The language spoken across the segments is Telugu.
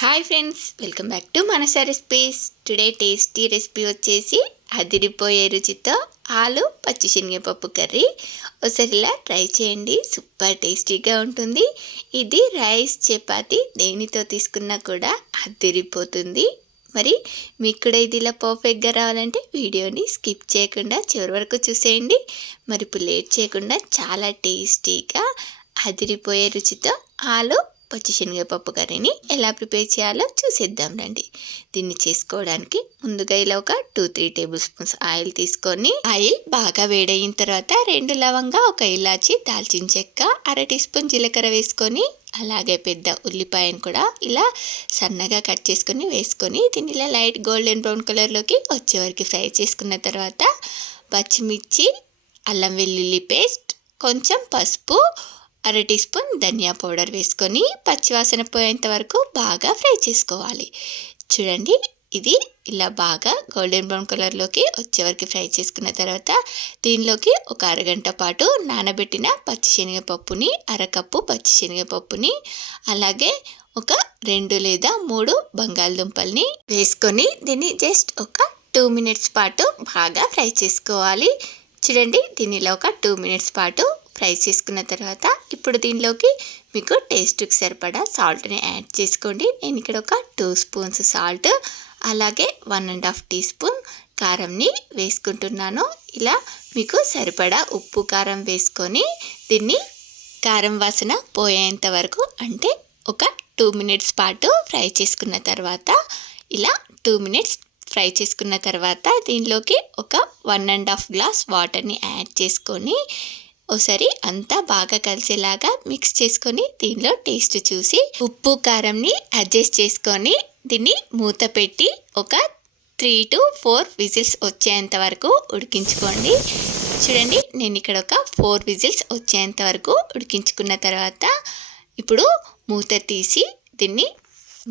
Hi friends, welcome back to Manasa recipes. Today tasty recipe వచ్చేసి అదిరిపోయే రుచితో ఆలు పచ్చి శనగపప్పు కర్రీ. ఒకసారి ఇలా ట్రై చేయండి, సూపర్ టేస్టీగా ఉంటుంది. ఇది రైస్ చపాతి దేనితో తీసుకున్నా కూడా అదిరిపోతుంది. మరి మీకు కూడా ఇది ఇలా పర్ఫెక్ట్గా రావాలంటే వీడియోని స్కిప్ చేయకుండా చివరి వరకు చూసేయండి. మరి ఇప్పుడు లేట్ చేయకుండా చాలా టేస్టీగా అదిరిపోయే రుచితో ఆలు పచ్చి శనగపప్పు కర్రీని ఎలా ప్రిపేర్ చేయాలో చూసేద్దాం రండి. దీన్ని చేసుకోవడానికి ముందుగా ఇలా ఒక 2-3 టేబుల్ స్పూన్స్ ఆయిల్ తీసుకొని, ఆయిల్ బాగా వేడయిన తర్వాత 2 లవంగా, 1 ఇలాచి, దాల్చిన చెక్క, 1/2 టీ స్పూన్ జీలకర్ర వేసుకొని, అలాగే పెద్ద ఉల్లిపాయను కూడా ఇలా సన్నగా కట్ చేసుకొని వేసుకొని దీన్ని ఇలా లైట్ గోల్డెన్ బ్రౌన్ కలర్లోకి వచ్చే వరకు ఫ్రై చేసుకున్న తర్వాత పచ్చిమిర్చి, అల్లం వెల్లుల్లి పేస్ట్, కొంచెం పసుపు, 1/2 టీ స్పూన్ ధనియా పౌడర్ వేసుకొని పచ్చివాసన పోయేంత వరకు బాగా ఫ్రై చేసుకోవాలి. చూడండి, ఇది ఇలా బాగా గోల్డెన్ బ్రౌన్ కలర్లోకి వచ్చే వరకు ఫ్రై చేసుకున్న తర్వాత దీనిలోకి ఒక అరగంట పాటు నానబెట్టిన పచ్చిశనగపప్పుని, 1/2 కప్పు పచ్చిశనగపప్పుని, అలాగే ఒక 2 లేదా 3 బంగాళదుంపల్ని వేసుకొని దీన్ని జస్ట్ ఒక 2 మినిట్స్ పాటు బాగా ఫ్రై చేసుకోవాలి. చూడండి, దీనిలో ఒక 2 మినిట్స్ పాటు ఫ్రై చేసుకున్న తర్వాత ఇప్పుడు దీనిలోకి మీకు టేస్ట్కి సరిపడా సాల్ట్ని యాడ్ చేసుకోండి. నేను ఇక్కడ ఒక 2 స్పూన్స్ సాల్ట్, అలాగే 1.5 టీ స్పూన్ కారంని వేసుకుంటున్నాను. ఇలా మీకు సరిపడా ఉప్పు కారం వేసుకొని దీన్ని కారం వాసన పోయేంత వరకు అంటే ఒక 2 మినిట్స్ పాటు ఫ్రై చేసుకున్న తర్వాత ఇలా 2 మినిట్స్ ఫ్రై చేసుకున్న తర్వాత దీనిలోకి ఒక 1.5 గ్లాస్ వాటర్ని యాడ్ చేసుకొని ఒకసారి అంతా బాగా కలిసేలాగా మిక్స్ చేసుకొని దీనిలో టేస్ట్ చూసి ఉప్పు కారంని అడ్జస్ట్ చేసుకొని దీన్ని మూత పెట్టి ఒక 3 to 4 విజిల్స్ వచ్చేంత వరకు ఉడికించుకోండి. చూడండి, నేను ఇక్కడ ఒక 4 విజిల్స్ వచ్చేంత వరకు ఉడికించుకున్న తర్వాత ఇప్పుడు మూత తీసి దీన్ని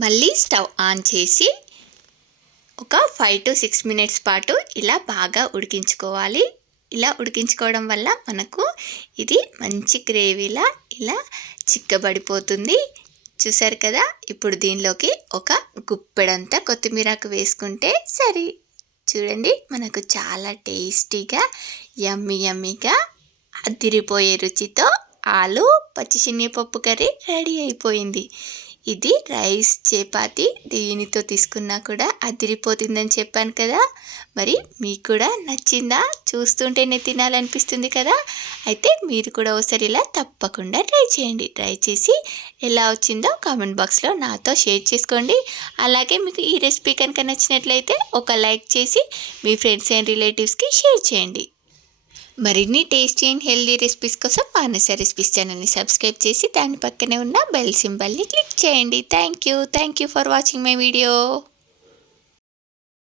మళ్ళీ స్టవ్ ఆన్ చేసి ఒక 5 to 6 మినిట్స్ పాటు ఇలా బాగా ఉడికించుకోవాలి. ఇలా ఉడికించుకోవడం వల్ల మనకు ఇది మంచి గ్రేవీలా ఇలా చిక్కబడిపోతుంది. చూసారు కదా, ఇప్పుడు దీనిలోకి ఒక గుప్పెడంతా కొత్తిమీరకు వేసుకుంటే సరే. చూడండి, మనకు చాలా టేస్టీగా యమ్మీగా అదిరిపోయే రుచితో ఆలు పచ్చి శనగపప్పు కర్రీ రెడీ అయిపోయింది. ఇది రైస్ చపాతి దీనితో తీసుకున్నా కూడా అదిరిపోతుందని చెప్పాను కదా. మరి మీకు కూడా నచ్చిందా? చూస్తుంటేనే తినాలనిపిస్తుంది కదా. అయితే మీరు కూడా ఒకసారి ఇలా తప్పకుండా ట్రై చేయండి. ట్రై చేసి ఎలా వచ్చిందో కామెంట్ బాక్స్లో నాతో షేర్ చేసుకోండి. అలాగే మీకు ఈ రెసిపీ కనుక నచ్చినట్లయితే ఒక లైక్ చేసి మీ ఫ్రెండ్స్ అండ్ రిలేటివ్స్కి షేర్ చేయండి. మరిన్ని టేస్టీ అండ్ హెల్దీ రెసిపీస్ కోసం మనసా రెసిపీస్ ఛానల్ని సబ్స్క్రైబ్ చేసి దాని పక్కనే ఉన్న బెల్ సింబల్ని క్లిక్ చేయండి. Thank you for watching my video.